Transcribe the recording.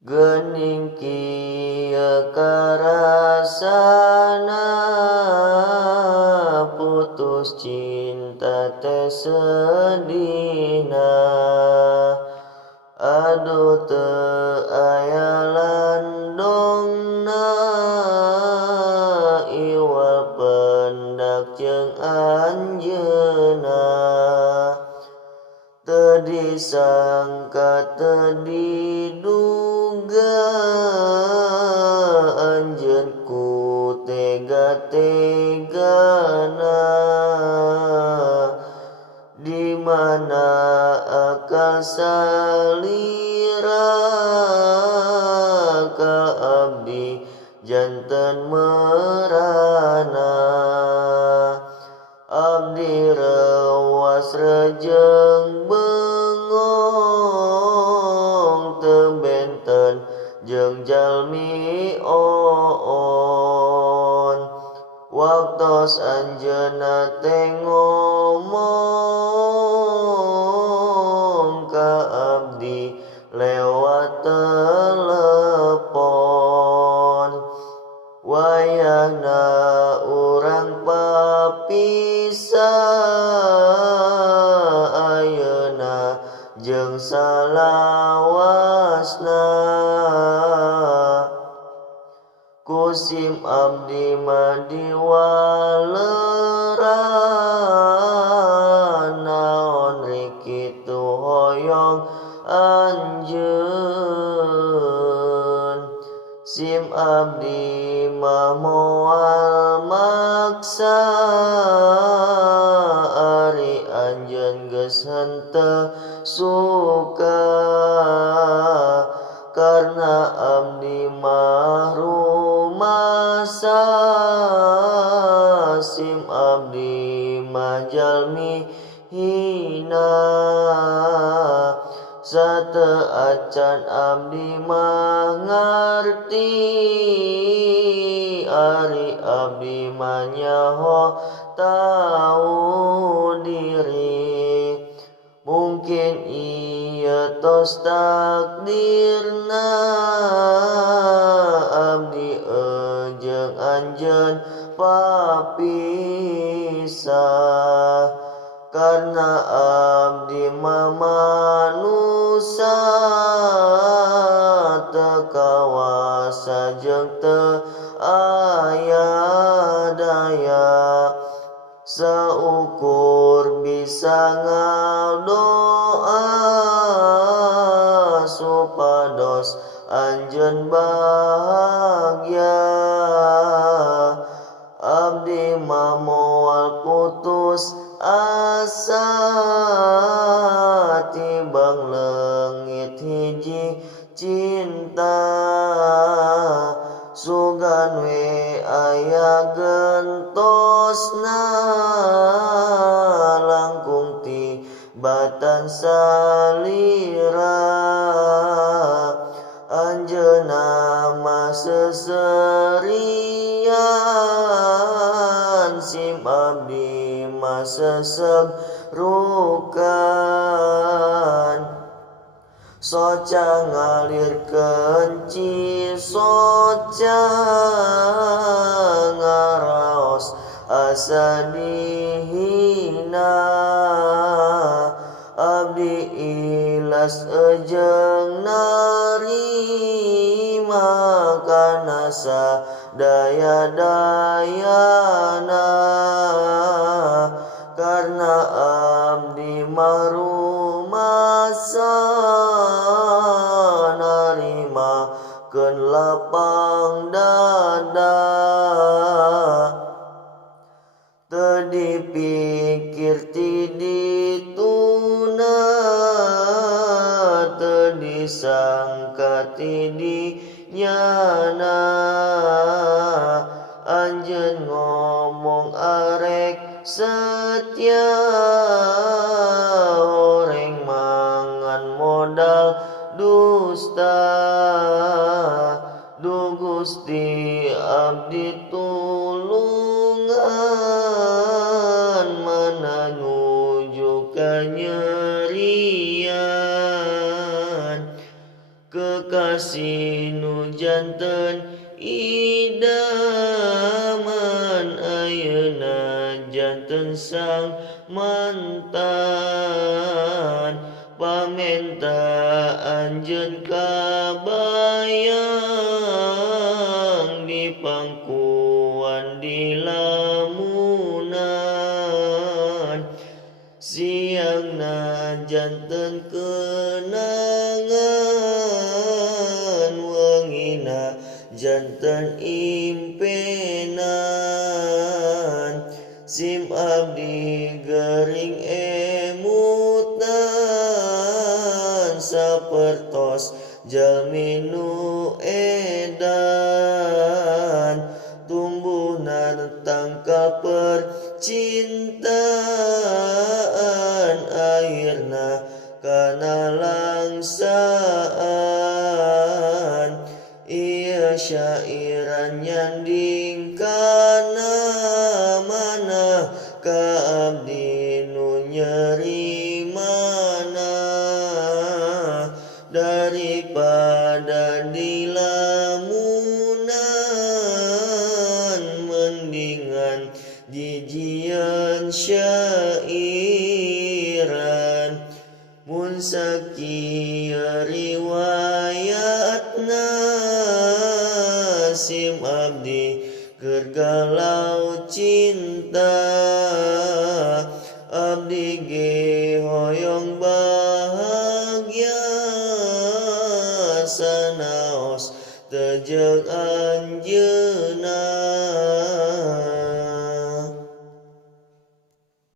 Geuning kieu karasana putus cinta teh sedihna. Aduh teu aya landongna iwal pendak jeung anjeunna. Teu disangka teu diduga anjeun ku tega-tegana. Di mana akal salira ka abdi janten merana. Abdi rewas rejeng bengong teu benten jeung jalmi oon. Waktos anjeunna teh ngomong ka abdi lewat telepon. Wayahna urang papisah ayeuna jeung salawasna. Kusim abdi mah diwaleran naon rikitu hoyong anjeun. Sim abdi mah moal maksa ari anjeun geus henteu suka. Karna abdi mah rumasa sim abdi mah jalmi hina. Sateu acan abdi mah ngarti ari abdi mah nyaho tau diri. Mungkin ieu tos takdirna abdi jeung anjeun papisah. Karna abdi mah manusia teu kawasa jeung teu aya daya. Saukur bisa ngadoa supados anjeun bahagia. Abdi mah moal putus asa tibang leungit hiji cinta. Sugan we aya gentosna langkung tibatan salira. Anjeunna mah seserian sim abdi mah sesegrukan. Soca ngalirkeun cisoca ngaraos asa dihina. Abdi ilas ejeng narima kana sadaya-dayana. Karna abdi mah rumasa narimakeun lapang dada. Teu dipikir ti dituna teu disangka ti dinyana. Anjeun ngomong arek setia horeng mangan modal dusta. Duh Gusti abdi tulungan mana nuju kanyerian. kekasih nu janten idaman ayeuna janten sang mantan pamenta anjeun kabayang di pangkuan di lamunan siangna janten kenangan wengina janten impenan sim abdi gering emutan sapertos jalmi nu edan tumbuhna tangka percintaan akhirna kana langsaan ieu syairan nyanding kana mana ka abdi nu nyeri mana daripada di lamunan mendingan jijieun syairan mun sakieu riwayatna sim abdi keur galau cinta abdi ge hoyong